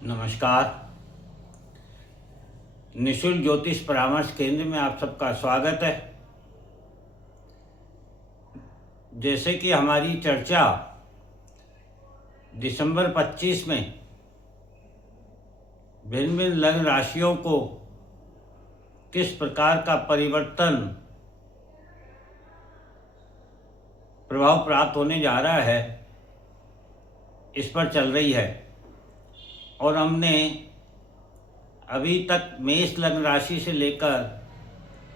नमस्कार। निशुल्क ज्योतिष परामर्श केंद्र में आप सबका स्वागत है। जैसे कि हमारी चर्चा दिसंबर 25 में भिन्न भिन्न लग्न राशियों को किस प्रकार का परिवर्तन प्रभाव प्राप्त होने जा रहा है, इस पर चल रही है। और हमने अभी तक मेष लग्न राशि से लेकर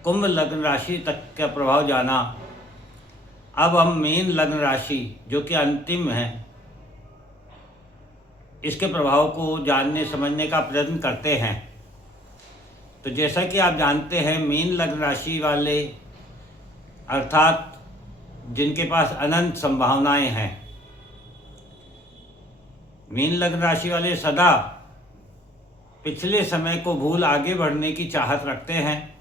कुंभ लग्न राशि तक का प्रभाव जाना। अब हम मीन लग्न राशि, जो कि अंतिम है, इसके प्रभाव को जानने समझने का प्रयत्न करते हैं। तो जैसा कि आप जानते हैं, मीन लग्न राशि वाले अर्थात जिनके पास अनंत संभावनाएं हैं, मीन लग्न राशि वाले सदा पिछले समय को भूल आगे बढ़ने की चाहत रखते हैं।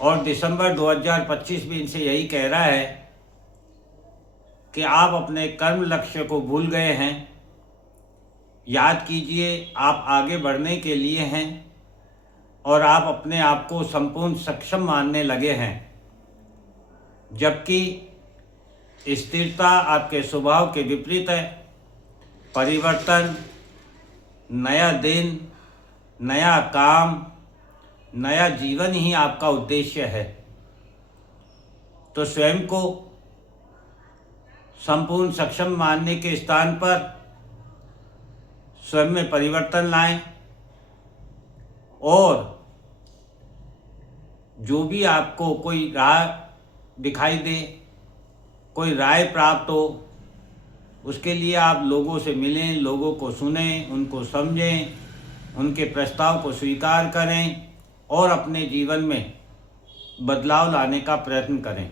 और दिसंबर 2025 भी इनसे यही कह रहा है कि आप अपने कर्म लक्ष्य को भूल गए हैं। याद कीजिए, आप आगे बढ़ने के लिए हैं और आप अपने आप को संपूर्ण सक्षम मानने लगे हैं, जबकि स्थिरता आपके स्वभाव के विपरीत है। परिवर्तन, नया दिन, नया काम, नया जीवन ही आपका उद्देश्य है। तो स्वयं को संपूर्ण सक्षम मानने के स्थान पर स्वयं में परिवर्तन लाएं और जो भी आपको कोई राह दिखाई दे, कोई राय प्राप्त हो, उसके लिए आप लोगों से मिलें, लोगों को सुनें, उनको समझें, उनके प्रस्ताव को स्वीकार करें और अपने जीवन में बदलाव लाने का प्रयत्न करें।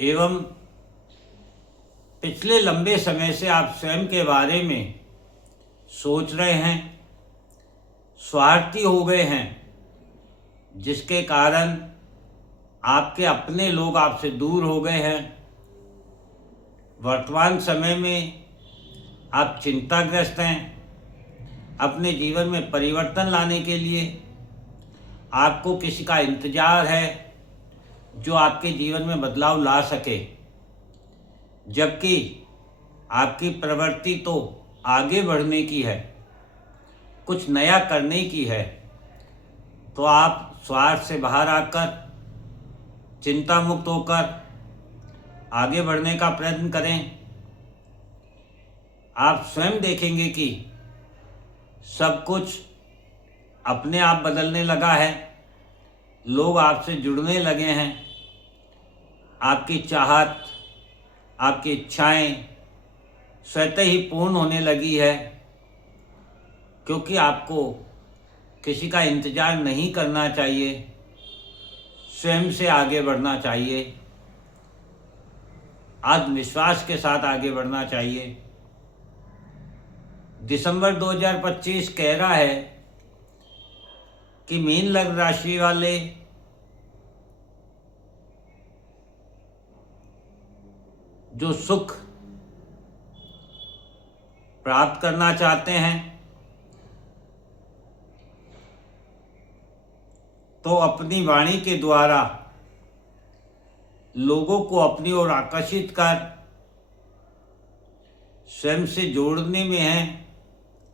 एवं पिछले लंबे समय से आप स्वयं के बारे में सोच रहे हैं, स्वार्थी हो गए हैं, जिसके कारण आपके अपने लोग आपसे दूर हो गए हैं। वर्तमान समय में आप चिंताग्रस्त हैं। अपने जीवन में परिवर्तन लाने के लिए आपको किसी का इंतजार है जो आपके जीवन में बदलाव ला सके, जबकि आपकी प्रवृत्ति तो आगे बढ़ने की है, कुछ नया करने की है। तो आप स्वार्थ से बाहर आकर चिंता मुक्त होकर आगे बढ़ने का प्रयत्न करें। आप स्वयं देखेंगे कि सब कुछ अपने आप बदलने लगा है, लोग आपसे जुड़ने लगे हैं, आपकी चाहत, आपकी इच्छाएं स्वतः ही पूर्ण होने लगी है, क्योंकि आपको किसी का इंतजार नहीं करना चाहिए, स्वयं से आगे बढ़ना चाहिए, आत्मविश्वास के साथ आगे बढ़ना चाहिए। दिसंबर 2025 कह रहा है कि मीन लग्न राशि वाले जो सुख प्राप्त करना चाहते हैं, तो अपनी वाणी के द्वारा लोगों को अपनी ओर आकर्षित कर स्वयं से जोड़ने में है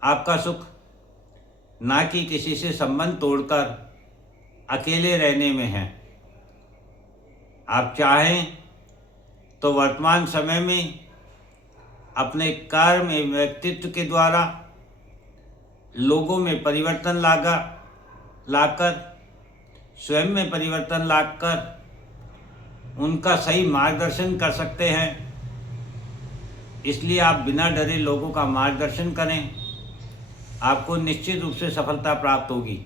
आपका सुख, ना कि किसी से संबंध तोड़कर अकेले रहने में है। आप चाहें तो वर्तमान समय में अपने कर्म एवं व्यक्तित्व के द्वारा लोगों में परिवर्तन लाकर स्वयं में परिवर्तन लाकर उनका सही मार्गदर्शन कर सकते हैं। इसलिए आप बिना डरे लोगों का मार्गदर्शन करें, आपको निश्चित रूप से सफलता प्राप्त होगी।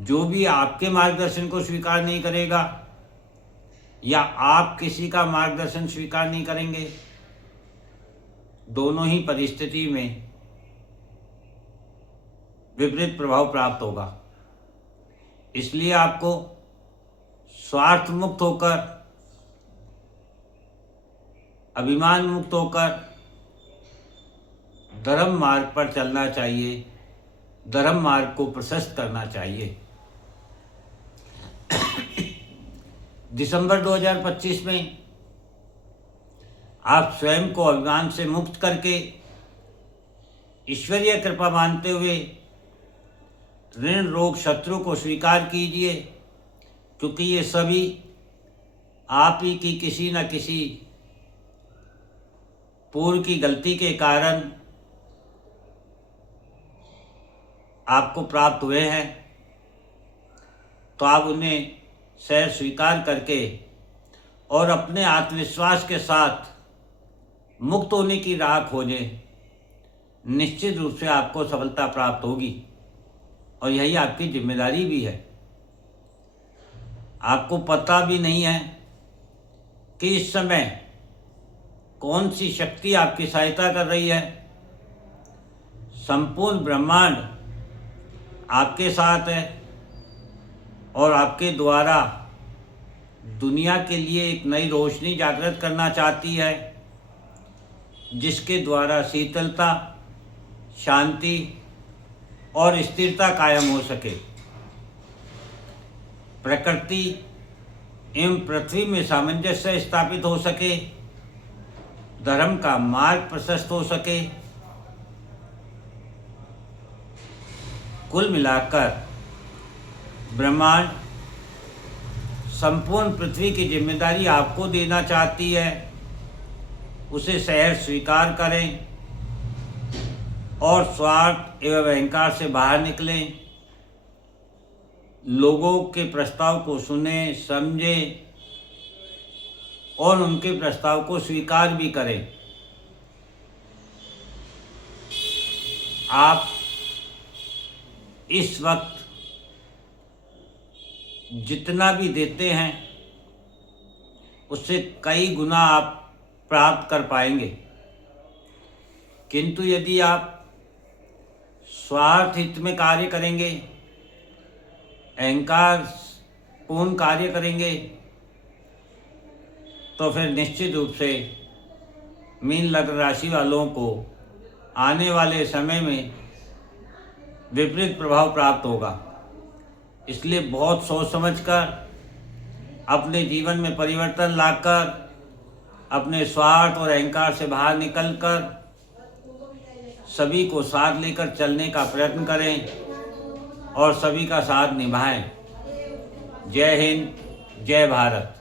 जो भी आपके मार्गदर्शन को स्वीकार नहीं करेगा या आप किसी का मार्गदर्शन स्वीकार नहीं करेंगे, दोनों ही परिस्थिति में विपरीत प्रभाव प्राप्त होगा। इसलिए आपको स्वार्थ मुक्त होकर अभिमान मुक्त होकर धर्म मार्ग पर चलना चाहिए, धर्म मार्ग को प्रशस्त करना चाहिए। दिसंबर 2025 में आप स्वयं को अभिमान से मुक्त करके ईश्वरीय कृपा मानते हुए ऋण रोग शत्रु को स्वीकार कीजिए, क्योंकि ये सभी आप ही की किसी न किसी पूर्व की गलती के कारण आपको प्राप्त हुए हैं। तो आप उन्हें सहज स्वीकार करके और अपने आत्मविश्वास के साथ मुक्त होने की राह खोजें। निश्चित रूप से आपको सफलता प्राप्त होगी और यही आपकी जिम्मेदारी भी है। आपको पता भी नहीं है कि इस समय कौन सी शक्ति आपकी सहायता कर रही है। संपूर्ण ब्रह्मांड आपके साथ है और आपके द्वारा दुनिया के लिए एक नई रोशनी जागृत करना चाहती है, जिसके द्वारा शीतलता, शांति और स्थिरता कायम हो सके। प्रकृति एवं पृथ्वी में सामंजस्य स्थापित हो सके, धर्म का मार्ग प्रशस्त हो सके। कुल मिलाकर ब्रह्मांड संपूर्ण पृथ्वी की जिम्मेदारी आपको देना चाहती है। उसे सहज स्वीकार करें और स्वार्थ एवं अहंकार से बाहर निकलें। लोगों के प्रस्ताव को सुने, समझें और उनके प्रस्ताव को स्वीकार भी करें। आप इस वक्त जितना भी देते हैं उससे कई गुना आप प्राप्त कर पाएंगे। किंतु यदि आप स्वार्थ हित में कार्य करेंगे, अहंकार पूर्ण कार्य करेंगे, तो फिर निश्चित रूप से मीन लग्न राशि वालों को आने वाले समय में विपरीत प्रभाव प्राप्त होगा। इसलिए बहुत सोच समझकर अपने जीवन में परिवर्तन लाकर अपने स्वार्थ और अहंकार से बाहर निकलकर सभी को साथ लेकर चलने का प्रयत्न करें और सभी का साथ निभाएं। जय हिंद, जय भारत।